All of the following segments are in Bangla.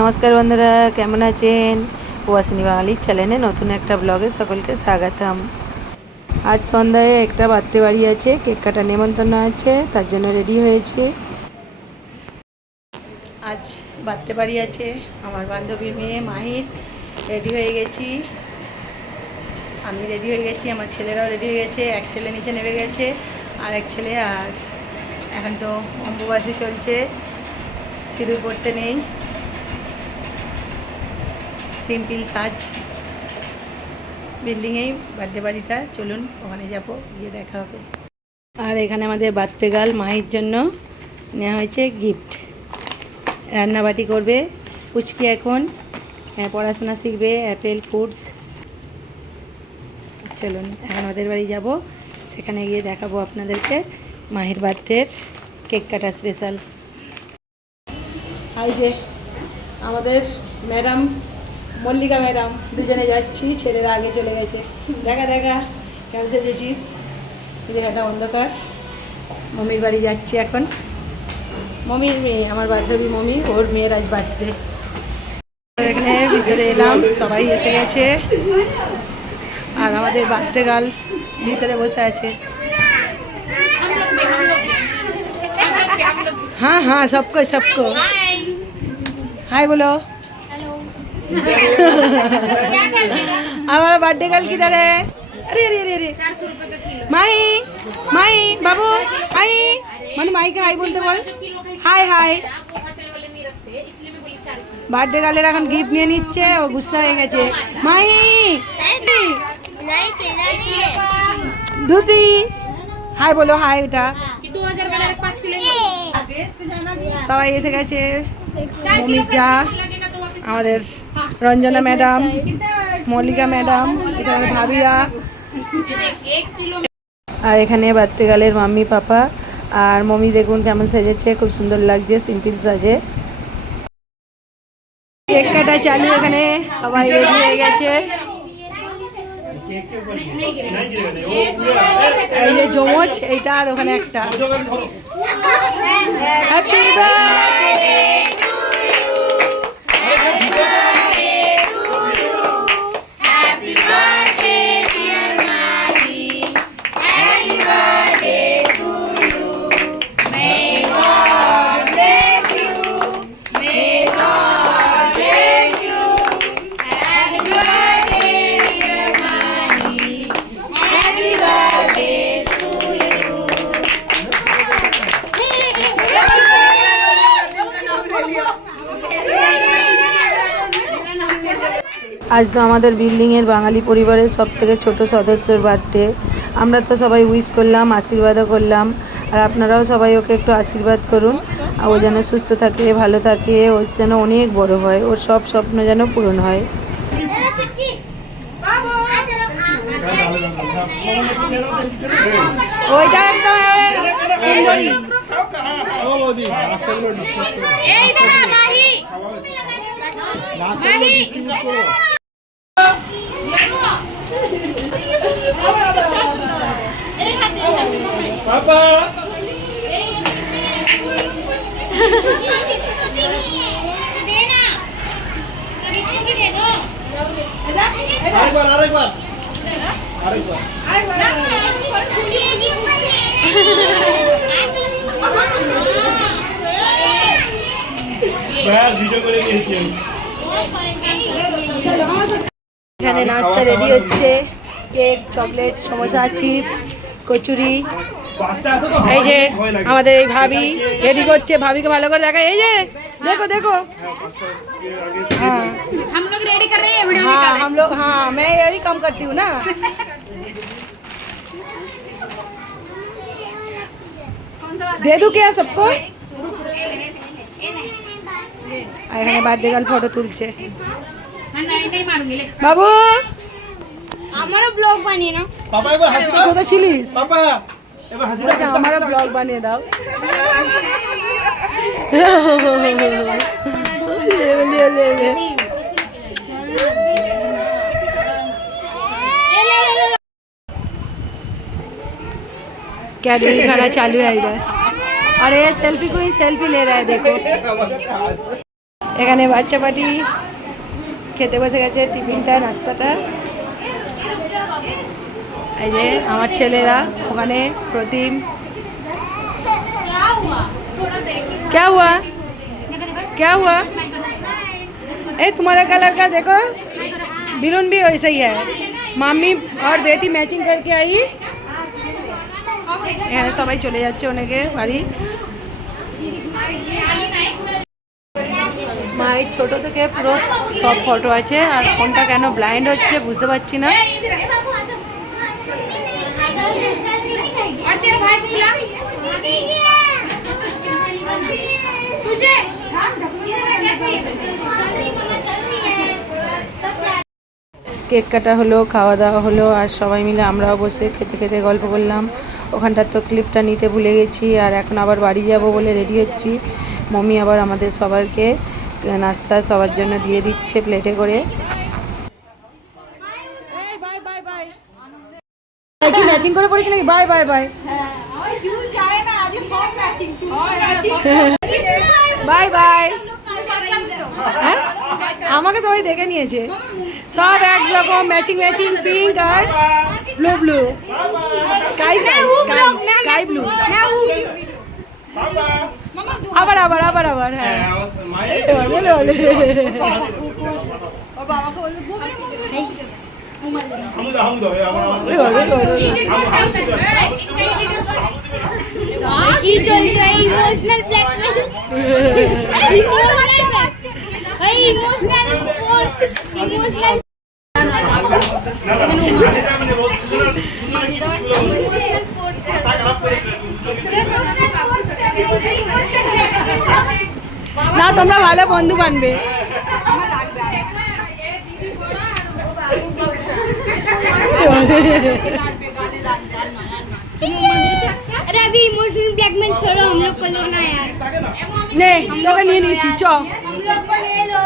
নমস্কার বন্ধুরা, কেমন আছেন? ওয়াসিনী বাঙালির চ্যানেলে নতুন একটা ব্লগে সকলকে স্বাগতম। আজ সন্ধ্যায় একটা বার্থডে বাড়ি আছে, কেক কাটা নেমন্তন্ন আছে, তার জন্য রেডি হয়েছে। আজ বার্থডে বাড়ি আছে, আমার বান্ধবীর মেয়ে মাহির রেডি হয়ে গেছি। আমি রেডি হয়ে গেছি, আমার ছেলেরাও রেডি হয়ে গেছে, এক ছেলে নিচে নেমে গেছে আর এক ছেলে আর এখন তো অম্বুবাসী চলছে, সিঁদুর পড়তে নেই। সিম্পল কাজ। বিল্ডিংয়েই বার্থডে বাড়িটা চলুন ওখানে যাব গিয়ে দেখা হবে। আর এখানে আমাদের বার্থডে গার্ল মাহির জন্য নেওয়া হয়েছে গিফট রান্নাবাটি করবে পুচকি এখন হ্যাঁ, পড়াশোনা শিখবে অ্যাপেল ফুডস চলুন এখন ওদের বাড়ি যাব সেখানে গিয়ে দেখাবো আপনাদেরকে মাহির বার্থডের কেক কাটা স্পেশাল এই যে আমাদের ম্যাডাম মল্লিকা ম্যাডাম দুজনে যাচ্ছি ছেলেরা আগে চলে গেছে দেখা দেখা কেমন সেজেছিস জায়গাটা অন্ধকার মমির বাড়ি যাচ্ছি এখন মমির মেয়ে আমার বান্ধবী মমি ওর মেয়ের আজ বার্থডে এখানে ভিতরে এলাম সবাই এসে গেছে আর আমাদের বার্থডে গার্ল ভিতরে বসে আছে हाँ हाँ सबको सबको हाय बोलो हमारा बर्थडे गर्ल किधर है अरे अरे अरे अरे माही माही बाबू हाय मनु माही के हाय बोलते बोल হাই হাই বার্থডে গার্লের এখন গিফট নিয়ে নিচ্ছে ও গুসা হয়ে গেছে মাহি দুটি হাই বলো হাই ওটা সবাই এসে গেছে মমির যা আমাদের রঞ্জনা ম্যাডাম মল্লিকা ম্যাডাম এখানে ভাবিরা আর এখানে বার্থডে মাম্মি পাপা। আর মমি দেখুন কেমন সেজেছে খুব সুন্দর লাগছে সিম্পল সাজে। কেক কাটা চালু এখানে সবাই রেডি হয়ে গেছে। এই যে জমজ এইটা আর ওখানে একটা। হ্যাপি বার্থডে আজ তো আমাদের বিল্ডিংয়ের বাঙালি পরিবারের সব থেকে ছোটো সদস্যর বার্থডে আমরা তো সবাই উইশ করলাম আশীর্বাদও করলাম। আর আপনারাও সবাই ওকে একটু আশীর্বাদ করুন। আর ও যেন সুস্থ থাকে ভালো থাকে ও যেন অনেক বড় হয় ওর সব স্বপ্ন যেন পূরণ হয়। ওইটা একদম এই মাহি। বাবা আরেকবার আরেকবার। আরেকবার। ভিডিও করে নিয়েছি এখানে নাস্তা রেডি হচ্ছে cake chocolate samosa chips kachori বাচ্চা এত তো এই যে ভয় লাগে। আমাদের এই ভাবি রেডি করছে ভাবিকে ভালো করে দেখা এই যে দেখো দেখো हाँ हम लोग रेडी कर रहे हैं वीडियो हाँ हम लोग हाँ मैं यही काम करती हूँ ना दे दूँ क्या सबको আর এখানে বার্থডে গার্ল ফটো তুলছে हाँ नहीं नहीं मारूंगी ले বাবু আমারও ব্লগ বানিয়ে নাও পাপা এবার হাসি দাও কোথায় ছিলিস পাপা এবার হাসি দাও বলছে, আমারও ব্লগ বানিয়ে দাও লে, লে, লে, লে। कैडबरी खाना चालू है इधर और ये सेल्फी को ही सेल्फी ले रहा है देखो এখানে বাচ্চা পাটি খেতে বসে গেছে টিফিনটা নাস্তাটা এই যে আমার ছেলেরা ওখানে প্রতিম क्या हुआ क्या हुआ ए तुम्हारा कलर का देखो बिलून भी वैसे ही है मामी और बेटी मैचिंग करके आई এখানে সবাই চলে যাচ্ছে অনেকে বাড়ি মায়ের ছোট থেকে পুরো সব ফটো আছে। আর ফোনটা কেন ব্লাইন্ড হচ্ছে বুঝতে পারছি না। কেক কাটা হলো, খাওয়া দাওয়া হলো, আর সবাই মিলে আমরাও বসে খেতে খেতে গল্প করলাম। ওখানটার তো ক্লিপটা নিতে ভুলে গেছি, আর এখন আবার বাড়ি যাব বলে রেডি হচ্ছি। মমি আবার আমাদের সবাইকে নাস্তা সবার জন্য দিয়ে দিচ্ছে প্লেটে করে। ম্যাচিং করে পড়েছি নাকি? Bye bye bye bye bye হ্যাঁ? আমাকে সবাই দেখে নিয়েছে। সব একরকম ম্যাচিং ম্যাচিং পিঙ্ক আর ব্লু ব্লু স্কাই ব্লু বাবা আবার আবার আবার আবার হ্যাঁ হ্যাঁ আমার মায়ের ওলে, ওলে, ওলে। হামুদা হামুদা এ আমার আমার ওলে, ওলে, ওলে, ওলে। কি চলছে ইমোশনাল ব্ল্যাকমেল ইমোশনাল এই ইমোশনাল ফোর্স ইমোশনাল না না আমি তো মানে বহুতগুলো ইমোশনাল ফোর্স তা খারাপ করেছে ইমোশনাল ফোর্স না তোমরা ভালো বন্ধু বানবে अरे अभी इमोशनल ब्लैकमेल छोड़ो हम लोग को लो ना यार নে তোকে নিয়ে নিয়েছি চ हम लोग को ले लो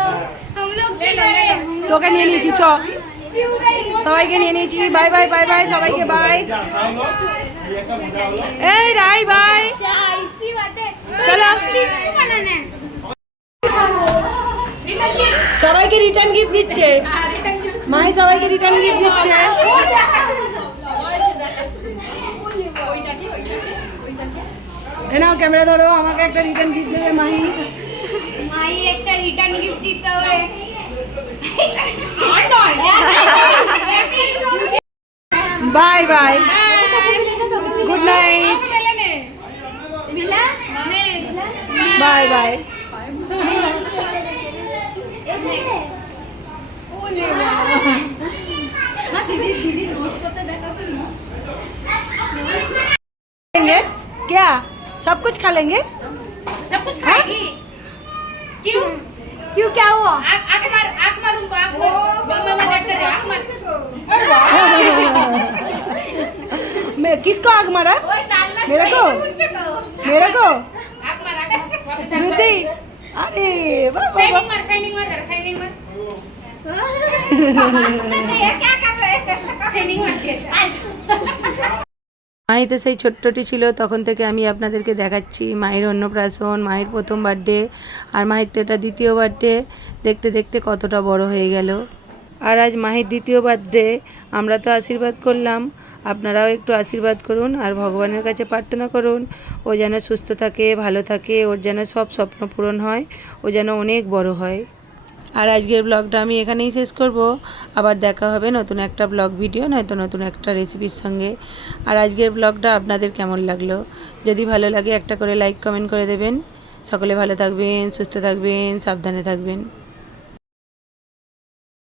हम लोग भी ले रहे हैं তোকে নিয়ে নিয়েছি চ সবাইকে নিয়ে নিয়েছি বাই বাই বাই বাই সবাইকে বাই যা সামনে এই একটা মজা হলো এই রাই বাই ऐसी সবাইকে রিটার্ন গিফট দিচ্ছে। মাই সবাইকে রিটার্ন গিফট দিচ্ছে। নাও ক্যামেরা ধরো আমাকে একটা রিটার্ন গিফট দেবে মাই। মায়ের একটা রিটার্ন গিফট দিতে হবে। Bye bye good night bye bye लेंगे? क्या? सब कुछ खा लेंगे? सब कुछ खाएगी। क्यों? क्यों क्या हुआ? आँख मार आँख मार उनको आँख मार। बस मैं मज़ाक कर रही हूँ, आँख मार। मैं किसको आग मारा? मेरे को? तो। मेरे को? आँख मार आँख मार। আরে বাবা সেই ছোট্টটি ছিল তখন থেকে আমি আপনাদেরকে দেখাচ্ছি মায়ের অন্নপ্রাশন মায়ের প্রথম বার্থডে আর মায়ের এটা দ্বিতীয় বার্থডে। দেখতে দেখতে কতটা বড় হয়ে গেল। আর আজ মাহের দ্বিতীয় বার্থডে আমরা তো আশীর্বাদ করলাম। আপনারাও একটু আশীর্বাদ করুন আর ভগবানের কাছে প্রার্থনা করুন। ও যেন সুস্থ থাকে, ভালো থাকে, ওর যেন সব স্বপ্ন পূরণ হয়, ও যেন অনেক বড় হয়। আর আজকের ব্লগটা আমি এখানেই শেষ করব। আবার দেখা হবে নতুন একটা ব্লগ ভিডিও, নয়তো নতুন একটা রেসিপির সঙ্গে। আর আজকের ব্লগটা আপনাদের কেমন লাগল? যদি ভালো লাগে একটা করে লাইক, কমেন্ট করে দেবেন। সকলে ভালো থাকবেন, সুস্থ থাকবেন, সাবধানে থাকবেন।